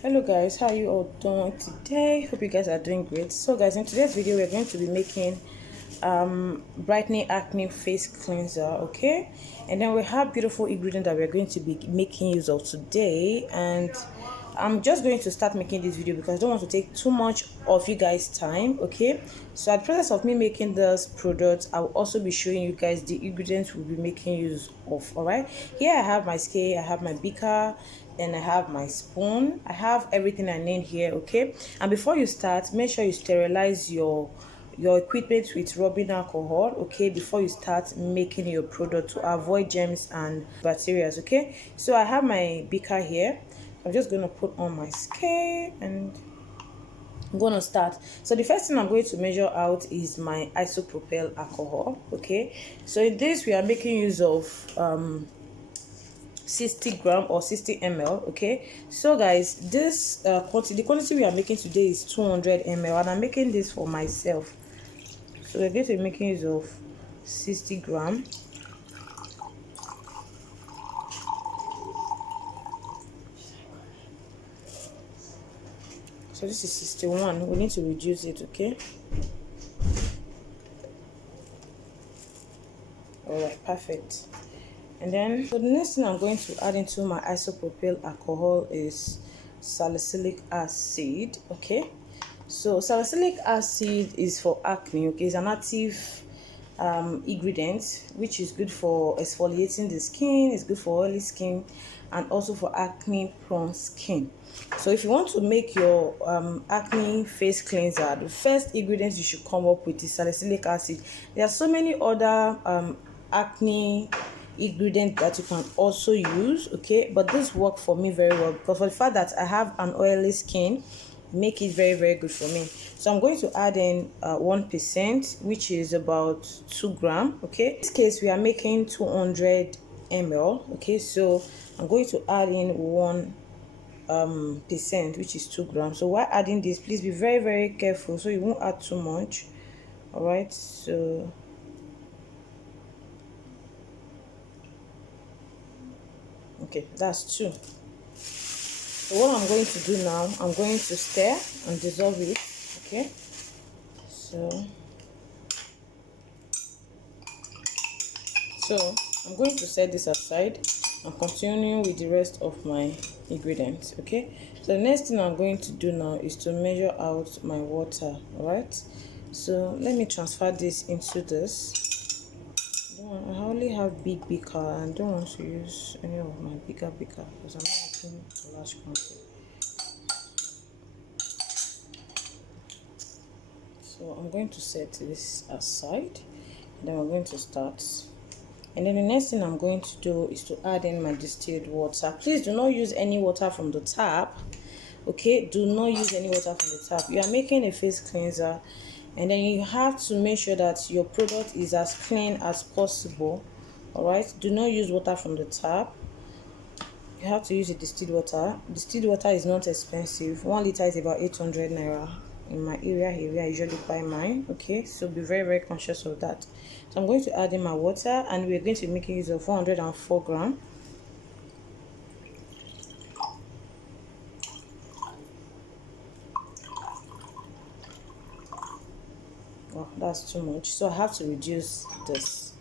Hello guys, how are you all doing today? Hope you guys are doing great. So guys, in today's video we're going to be making brightening acne face cleanser, okay? And then we have beautiful ingredients that we're going to be making use of today, and I'm just going to start making this video because I don't want to take too much of you guys time, okay? So at the process of me making this product, I will also be showing you guys the ingredients we'll be making use of. All right, here I have my scale, I have my beaker, and I have my spoon. I have everything I need here, okay? And before you start, make sure you sterilize your equipment with rubbing alcohol, okay, before you start making your product to avoid germs and bacteria, okay? So I have my beaker here. I'm just going to put on my scale and I'm going to start. So the first thing I'm going to measure out is my isopropyl alcohol, okay? So in this we are making use of 60 gram or 60 ml, okay? So guys, this the quantity we are making today is 200 ml, and I'm making this for myself. So we're going to be making use of 60 gram. So this is 61. We need to reduce it, okay? All right, perfect. And then so the next thing I'm going to add into my isopropyl alcohol is salicylic acid, okay? So salicylic acid is for acne, okay? It's an active ingredient which is good for exfoliating the skin, it's good for oily skin, and also for acne prone skin. So if you want to make your acne face cleanser, the first ingredient you should come up with is salicylic acid. There are so many other acne ingredient that you can also use, okay, but this worked for me very well because for the fact that I have an oily skin, make it very good for me. So I'm going to add in 1%, which is about 2 gram, okay? In this case we are making 200 ml, okay? So I'm going to add in 1 percent, which is 2 grams. So while adding this, please be very careful so you won't add too much. All right, so okay, that's 2. So what I'm going to do now, I'm going to stir and dissolve it, okay? So I'm going to set this aside and continue with the rest of my ingredients, okay? So the next thing I'm going to do now is to measure out my water. All right, so let me transfer this into this. I only have big beaker and don't want to use any of my bigger beaker because I'm not making a large quantity. So I'm going to set this aside, and then we're going to start. And then the next thing I'm going to do is to add in my distilled water. Please do not use any water from the tap, okay? Do not use any water from the tap. You are making a face cleanser, and then you have to make sure that your product is as clean as possible. All right, do not use water from the tap. You have to use a distilled water. Distilled water is not expensive. 1 liter is about 800 naira. In my area here, I usually buy mine, okay? So be very conscious of that. So I'm going to add in my water, and we're going to be making use of 404 gram. Oh, that's too much, so I have to reduce this.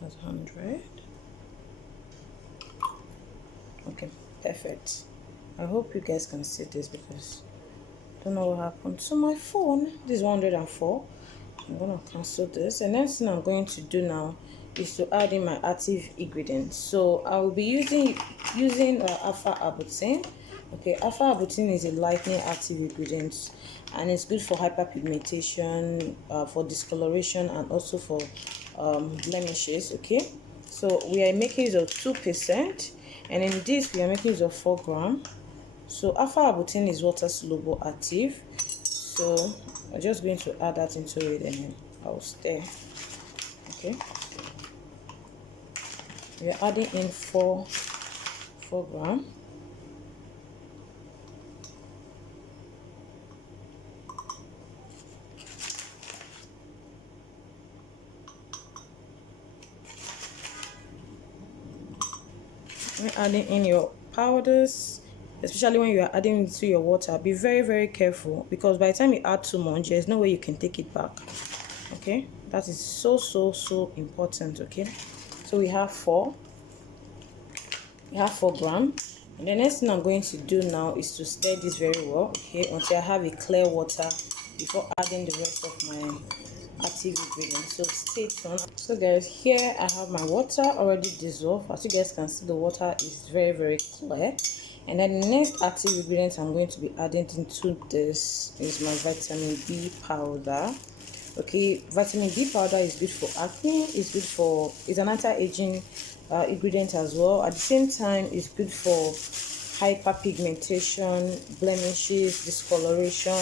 That's 100. Okay, perfect. I hope you guys can see this because I don't know what happened to my phone. This is 104. I'm going to cancel this. And next thing I'm going to do now is to add in my active ingredients. So I will be using alpha arbutin. Okay, alpha arbutin is a lightening active ingredient, and it's good for hyperpigmentation, for discoloration, and also for blemishes, okay? So we are making use of 2%, and in this we are making use of 4 gram. So alpha arbutin is water soluble active, so I'm just going to add that into it and I'll stir. Okay, we are adding in 4 gram. when adding in your powders, especially when you are adding it to your water, be very careful, because by the time you add too much, there's no way you can take it back. Okay, that is so important. Okay, so we have 4 grams. And the next thing I'm going to do now is to stir this very well, okay, until I have a clear water before adding the rest of my active ingredients. So stay tuned. So guys, here I have my water already dissolved. As you guys can see, the water is very clear. And then the next active ingredient I'm going to be adding into this is my vitamin B powder. Okay, vitamin B powder is good for acne, it's an anti-aging ingredient as well. At the same time, it's good for hyperpigmentation, blemishes, discoloration,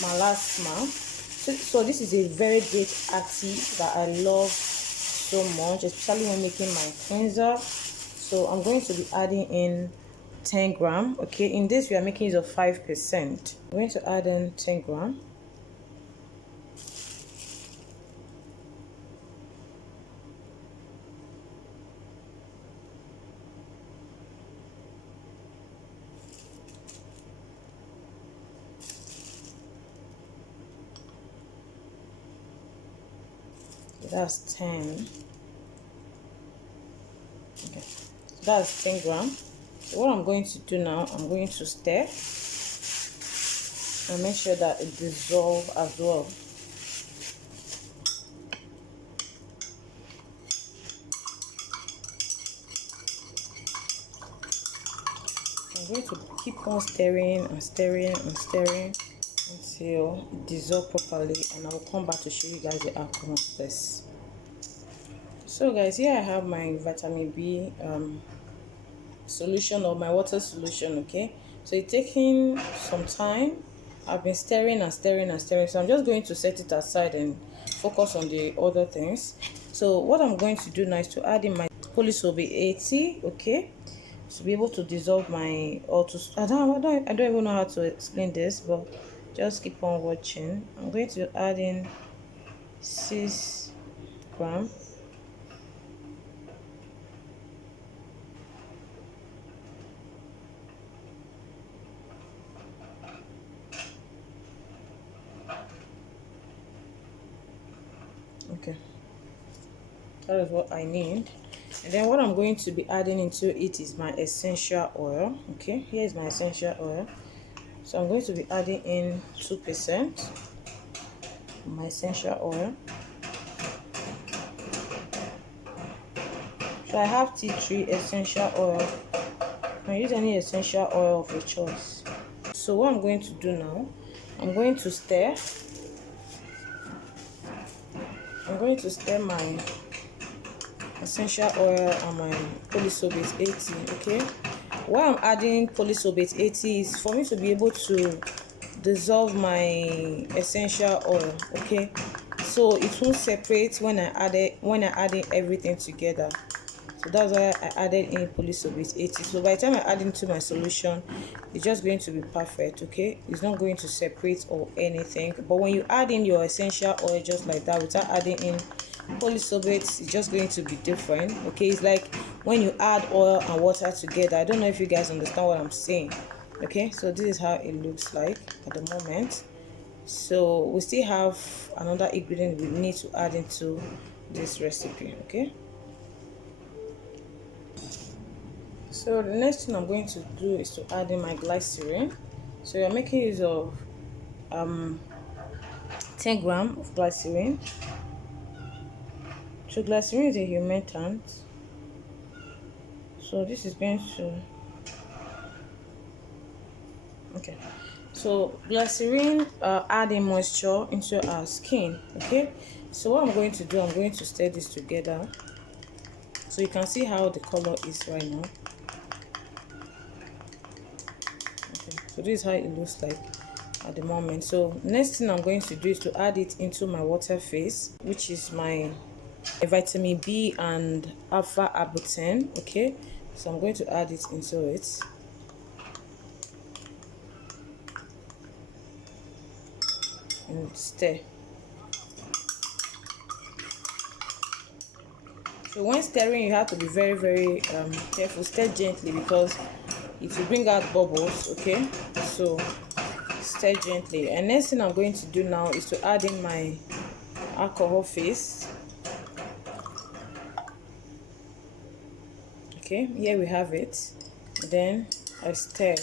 melasma. So this is a very great active that I love so much, especially when making my cleanser. So I'm going to be adding in 10 grams. Okay, in this we are making use of 5%. I'm going to add in 10 grams. That's 10. Okay, so that's 10 grams. So what I'm going to do now, I'm going to stir and make sure that it dissolves as well. I'm going to keep on stirring until it dissolves properly, and I will come back to show you guys the outcome of this. So guys, here I have my vitamin B solution, or my water solution. Okay, so it's taking some time. I've been stirring, so I'm just going to set it aside and focus on the other things. So what I'm going to do now is to add in my polysorbate 80, okay, to be able to dissolve my, or to, I don't even know how to explain this, but just keep on watching. I'm going to add in 6 grams. Okay, that is what I need. And then what I'm going to be adding into it is my essential oil. Okay, here is my essential oil. So I'm going to be adding in 2% my essential oil. So I have tea tree essential oil. You can use any essential oil of your choice. So what I'm going to do now, I'm going to stir. I'm going to stir my essential oil and my polysorbate 80. Okay, why I'm adding polysorbate 80 is for me to be able to dissolve my essential oil. Okay, so it won't separate when I add everything together. So that's why I added in polysorbate 80. So by the time I add into my solution, it's just going to be perfect. Okay, it's not going to separate or anything. But when you add in your essential oil just like that without adding in polysorbate, it's just going to be different. Okay, it's like when you add oil and water together. I don't know if you guys understand what I'm saying. Okay, so this is how it looks like at the moment. So we still have another ingredient we need to add into this recipe. Okay, so the next thing I'm going to do is to add in my glycerin. So you're making use of 10 grams of glycerin. So glycerin is a humectant. So this is going to, okay, so glycerin adding moisture into our skin. Okay, so what I'm going to do, I'm going to stir this together so you can see how the color is right now. Okay, so this is how it looks like at the moment. So next thing I'm going to do is to add it into my water phase, which is my vitamin B and alpha arbutin. Okay, so I'm going to add it into it. And stir. So So when stirring, you have to be very careful. Stir gently because it will bring out bubbles. Okay, so stir gently. And next thing I'm going to do now is to add in my alcohol paste. Okay, here we have it. Then I stir,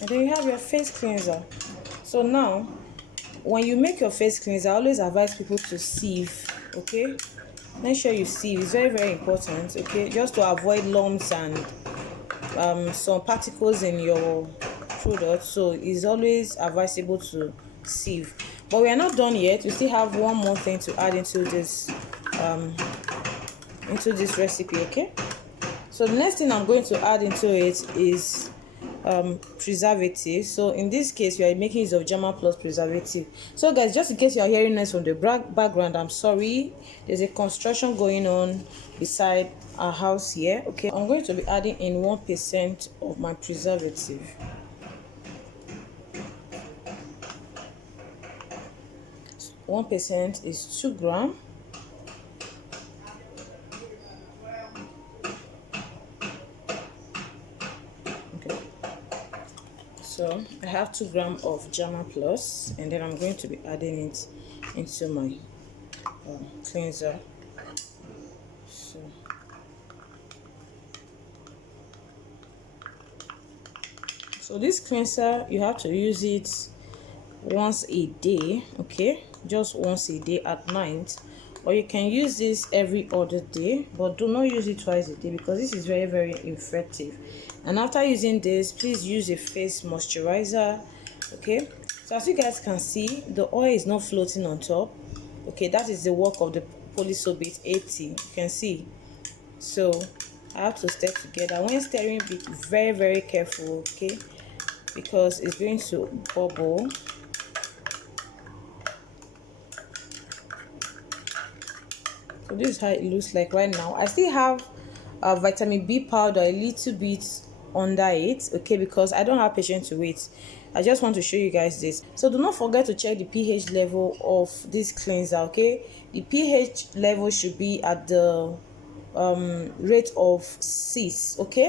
and then you have your face cleanser. So now when you make your face cleanser, I always advise people to sieve. Okay, make sure you sieve. It's very important. Okay, just to avoid lumps and some particles in your product. So it's always advisable to sieve. But we are not done yet. We still have one more thing to add into this recipe. Okay, so the next thing I'm going to add into it is preservative. So in this case, we are making use of German Plus preservative. So guys, just in case you are hearing this from the background, I'm sorry, there's a construction going on beside our house here. Okay, I'm going to be adding in 1% of my preservative. One percent is 2 grams. So I have 2 grams of German Plus, and then I'm going to be adding it into my cleanser. So this cleanser, you have to use it once a day. Okay, just once a day at night, or you can use this every other day, but do not use it twice a day because this is very effective. And after using this, please use a face moisturizer. Okay, so as you guys can see, the oil is not floating on top. Okay, that is the work of the polysorbate 80. You can see. So I have to stir together. When stirring, be very careful. Okay, because it's going to bubble. So this is how it looks like right now. I still have vitamin B powder a little bit under it. Okay, because I don't have patience to wait. I just want to show you guys this. So do not forget to check the pH level of this cleanser. Okay, the pH level should be at the rate of 6. Okay.